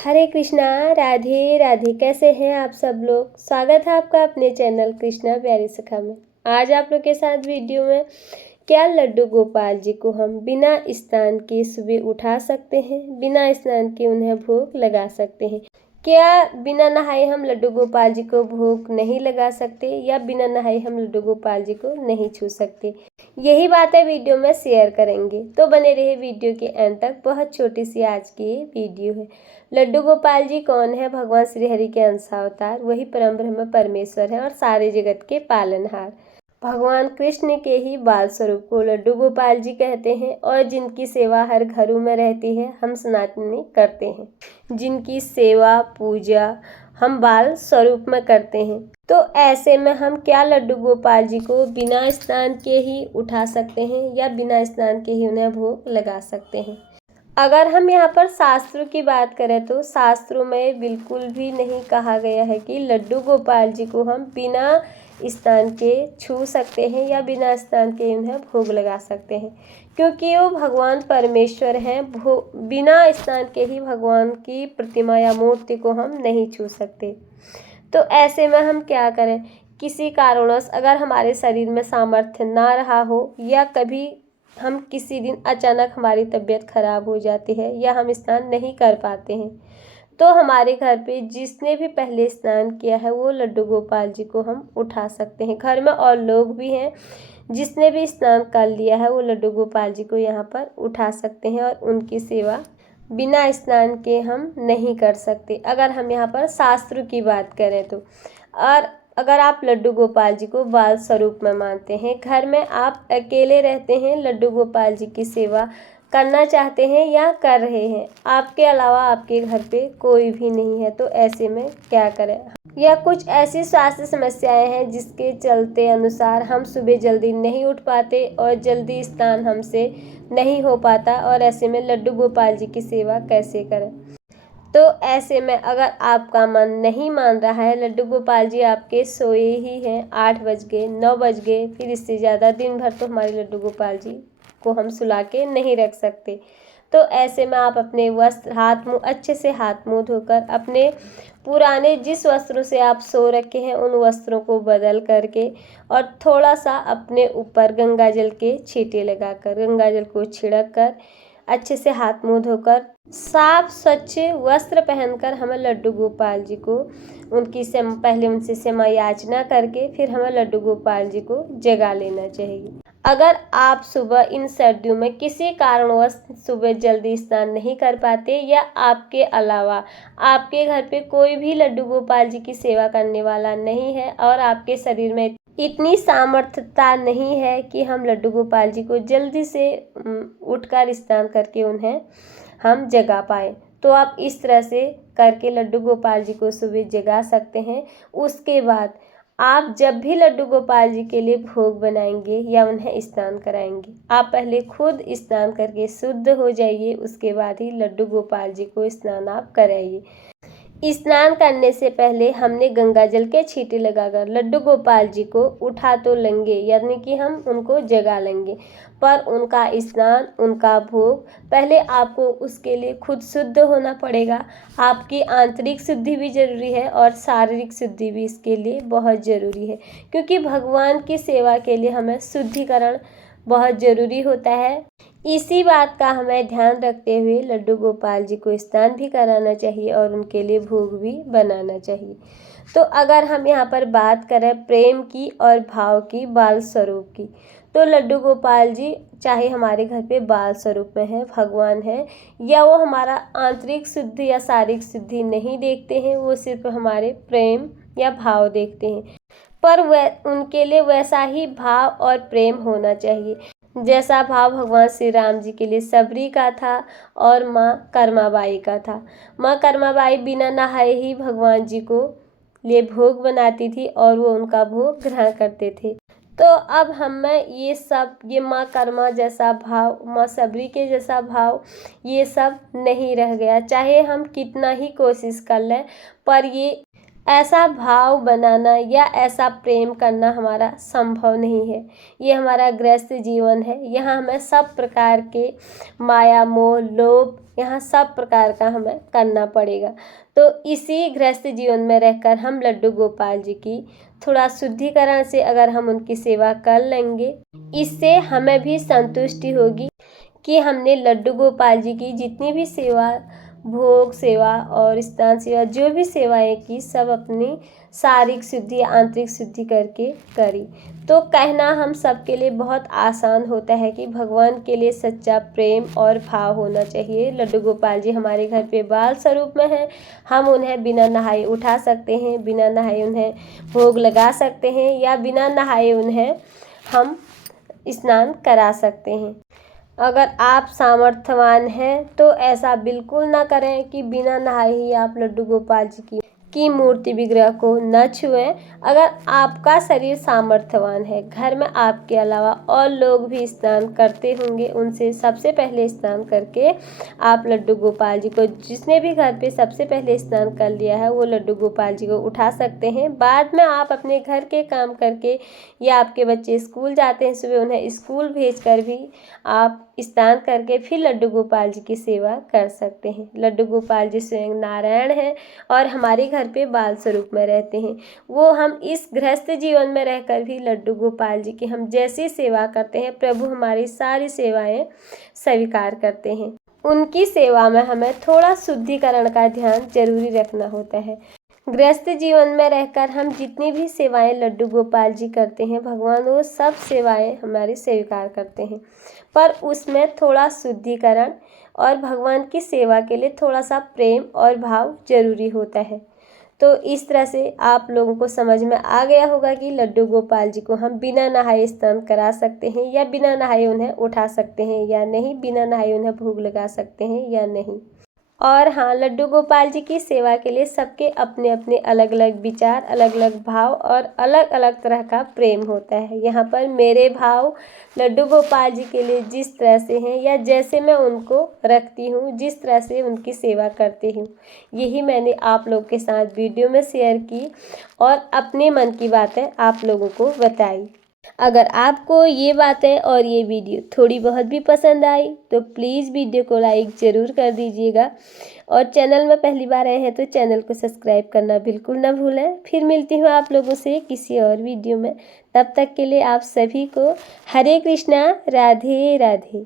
हरे कृष्णा। राधे राधे। कैसे हैं आप सब लोग। स्वागत है आपका अपने चैनल कृष्णा प्यारी सखा में। आज आप लोग के साथ वीडियो में क्या लड्डू गोपाल जी को हम बिना स्नान के सुबह उठा सकते हैं, बिना स्नान के उन्हें भोग लगा सकते हैं। क्या बिना नहाए हम लड्डू गोपाल जी को भोग नहीं लगा सकते, या बिना नहाए हम लड्डू गोपाल जी को नहीं छू सकते, यही बातें वीडियो में शेयर करेंगे। तो बने रहे वीडियो के एंड तक। बहुत छोटी सी आज की ये वीडियो है। लड्डू गोपाल जी कौन है? भगवान श्री हरि के अंशावतार, वही परम ब्रह्म परमेश्वर है और सारे जगत के पालनहार भगवान कृष्ण के ही बाल स्वरूप को लड्डू गोपाल जी कहते हैं, और जिनकी सेवा हर घरों में रहती है हम सनातनी करते हैं, जिनकी सेवा पूजा हम बाल स्वरूप में करते हैं। तो ऐसे में हम क्या लड्डू गोपाल जी को बिना स्नान के ही उठा सकते हैं, या बिना स्नान के ही उन्हें भोग लगा सकते हैं। अगर हम यहाँ पर शास्त्रों की बात करें तो शास्त्रों में बिल्कुल भी नहीं कहा गया है कि लड्डू गोपाल जी को हम बिना स्नान के छू सकते हैं या बिना स्नान के उन्हें भोग लगा सकते हैं, क्योंकि वो भगवान परमेश्वर हैं। बिना स्नान के ही भगवान की प्रतिमा या मूर्ति को हम नहीं छू सकते। तो ऐसे में हम क्या करें? किसी कारणवश अगर हमारे शरीर में सामर्थ्य ना रहा हो, या कभी हम किसी दिन अचानक हमारी तबीयत खराब हो जाती है या हम स्नान नहीं कर पाते हैं, तो हमारे घर पे जिसने भी पहले स्नान किया है वो लड्डू गोपाल जी को हम उठा सकते हैं। घर में और लोग भी हैं, जिसने भी स्नान कर लिया है वो लड्डू गोपाल जी को यहाँ पर उठा सकते हैं, और उनकी सेवा बिना स्नान के हम नहीं कर सकते, अगर हम यहाँ पर शास्त्र की बात करें तो। और अगर आप लड्डू गोपाल जी को बाल स्वरूप में मानते हैं, घर में आप अकेले रहते हैं, लड्डू गोपाल जी की सेवा करना चाहते हैं या कर रहे हैं, आपके अलावा आपके घर पे कोई भी नहीं है, तो ऐसे में क्या करें? या कुछ ऐसी स्वास्थ्य समस्याएं हैं जिसके चलते अनुसार हम सुबह जल्दी नहीं उठ पाते और जल्दी स्नान हमसे नहीं हो पाता, और ऐसे में लड्डू गोपाल जी की सेवा कैसे करें? तो ऐसे में अगर आपका मन नहीं मान रहा है, लड्डू गोपाल जी आपके सोए ही हैं, 8 बज गए, 9 बज गए, फिर इससे ज़्यादा दिन भर तो हमारे लड्डू गोपाल जी को हम सुला के नहीं रख सकते। तो ऐसे में आप अपने वस्त्र अच्छे से हाथ मुँह धोकर अपने पुराने जिस वस्त्रों से आप सो रखे हैं उन वस्त्रों को बदल करके, और थोड़ा सा अपने ऊपर गंगा जल के छींटे लगाकर, गंगा जल को छिड़क कर अच्छे से हाथ मुँह धोकर साफ स्वच्छ वस्त्र पहनकर हमें लड्डू गोपाल जी को पहले उनसे क्षमा याचना करके फिर हमें लड्डू गोपाल जी को जगा लेना चाहिए। अगर आप सुबह इन सर्दियों में किसी कारणवश सुबह जल्दी स्नान नहीं कर पाते, या आपके अलावा आपके घर पे कोई भी लड्डू गोपाल जी की सेवा करने वाला नहीं है, और आपके शरीर में इतनी सामर्थ्यता नहीं है कि हम लड्डू गोपाल जी को जल्दी से उठकर स्नान करके उन्हें हम जगा पाए, तो आप इस तरह से करके लड्डू गोपाल जी को सुबह जगा सकते हैं। उसके बाद आप जब भी लड्डू गोपाल जी के लिए भोग बनाएंगे या उन्हें स्नान कराएंगे, आप पहले खुद स्नान करके शुद्ध हो जाइए, उसके बाद ही लड्डू गोपाल जी को स्नान आप कराइए। स्नान करने से पहले हमने गंगा जल के छींटे लगाकर लड्डू गोपाल जी को उठा तो लेंगे, यानी कि हम उनको जगा लेंगे, पर उनका स्नान, उनका भोग, पहले आपको उसके लिए खुद शुद्ध होना पड़ेगा। आपकी आंतरिक शुद्धि भी जरूरी है और शारीरिक शुद्धि भी इसके लिए बहुत ज़रूरी है, क्योंकि भगवान की सेवा के लिए हमें शुद्धिकरण बहुत ज़रूरी होता है। इसी बात का हमें ध्यान रखते हुए लड्डू गोपाल जी को स्नान भी कराना चाहिए और उनके लिए भोग भी बनाना चाहिए। तो अगर हम यहाँ पर बात करें प्रेम की और भाव की, बाल स्वरूप की, तो लड्डू गोपाल जी चाहे हमारे घर पे बाल स्वरूप में है, भगवान है, या वो हमारा आंतरिक शुद्धि या शारीरिक शुद्धि नहीं देखते हैं, वो सिर्फ हमारे प्रेम या भाव देखते हैं, पर उनके लिए वैसा ही भाव और प्रेम होना चाहिए जैसा भाव भगवान श्री राम जी के लिए सबरी का था और माँ कर्माबाई का था। माँ कर्माबाई बिना नहाए ही भगवान जी को लिए भोग बनाती थी और वो उनका भोग ग्रहण करते थे। तो अब हमें ये माँ कर्मा जैसा भाव, माँ सबरी के जैसा भाव, ये सब नहीं रह गया। चाहे हम कितना ही कोशिश कर लें, पर ये ऐसा भाव बनाना या ऐसा प्रेम करना हमारा संभव नहीं है। ये हमारा गृहस्थ जीवन है, यहाँ हमें सब प्रकार के माया मोह लोभ यहाँ सब प्रकार का हमें करना पड़ेगा। तो इसी गृहस्थ जीवन में रहकर हम लड्डू गोपाल जी की थोड़ा शुद्धिकरण से अगर हम उनकी सेवा कर लेंगे, इससे हमें भी संतुष्टि होगी कि हमने लड्डू गोपाल जी की जितनी भी सेवा, भोग सेवा और स्नान सेवा, जो भी सेवाएं की, सब अपनी शारीरिक शुद्धि आंतरिक शुद्धि करके करी। तो कहना हम सबके लिए बहुत आसान होता है कि भगवान के लिए सच्चा प्रेम और भाव होना चाहिए। लड्डू गोपाल जी हमारे घर पे बाल स्वरूप में हैं, हम उन्हें बिना नहाए उठा सकते हैं, बिना नहाए उन्हें भोग लगा सकते हैं या बिना नहाए उन्हें हम स्नान करा सकते हैं। अगर आप सामर्थ्यवान हैं तो ऐसा बिल्कुल ना करें कि बिना नहाए ही आप लड्डू गोपाल जी की मूर्ति विग्रह को न छुएं। अगर आपका शरीर सामर्थ्यवान है, घर में आपके अलावा और लोग भी स्नान करते होंगे, उनसे सबसे पहले स्नान करके आप लड्डू गोपाल जी को, जिसने भी घर पे सबसे पहले स्नान कर लिया है, वो लड्डू गोपाल जी को उठा सकते हैं। बाद में आप अपने घर के काम करके या आपके बच्चे स्कूल जाते हैं सुबह, उन्हें स्कूल भेजकर भी आप स्नान करके फिर लड्डू गोपाल जी की सेवा कर सकते हैं। लड्डू गोपाल जी स्वयं नारायण हैं और हमारे घर पे बाल स्वरूप में रहते हैं। वो हम इस गृहस्थ जीवन में रहकर भी लड्डू गोपाल जी की हम जैसी सेवा करते हैं, प्रभु हमारी सारी सेवाएं स्वीकार करते हैं। उनकी सेवा में हमें थोड़ा शुद्धिकरण का ध्यान जरूरी रखना होता है। गृहस्थ जीवन में रहकर हम जितनी भी सेवाएं लड्डू गोपाल जी करते हैं, भगवान वो सब सेवाएं हमारी स्वीकार करते हैं, पर उसमें थोड़ा शुद्धिकरण और भगवान की सेवा के लिए थोड़ा सा प्रेम और भाव जरूरी होता है। तो इस तरह से आप लोगों को समझ में आ गया होगा कि लड्डू गोपाल जी को हम बिना नहाए स्नान करा सकते हैं या बिना नहाए उन्हें उठा सकते हैं या नहीं, बिना नहाए उन्हें भोग लगा सकते हैं या नहीं। और हाँ, लड्डू गोपाल जी की सेवा के लिए सबके अपने अपने अलग अलग विचार, अलग अलग भाव और अलग अलग तरह का प्रेम होता है। यहाँ पर मेरे भाव लड्डू गोपाल जी के लिए जिस तरह से हैं या जैसे मैं उनको रखती हूँ, जिस तरह से उनकी सेवा करती हूँ, यही मैंने आप लोग के साथ वीडियो में शेयर की और अपने मन की बातें आप लोगों को बताई। अगर आपको ये बातें और ये वीडियो थोड़ी बहुत भी पसंद आई तो प्लीज़ वीडियो को लाइक ज़रूर कर दीजिएगा और चैनल में पहली बार आए हैं तो चैनल को सब्सक्राइब करना बिल्कुल ना भूलें। फिर मिलती हूँ आप लोगों से किसी और वीडियो में, तब तक के लिए आप सभी को हरे कृष्णा, राधे राधे।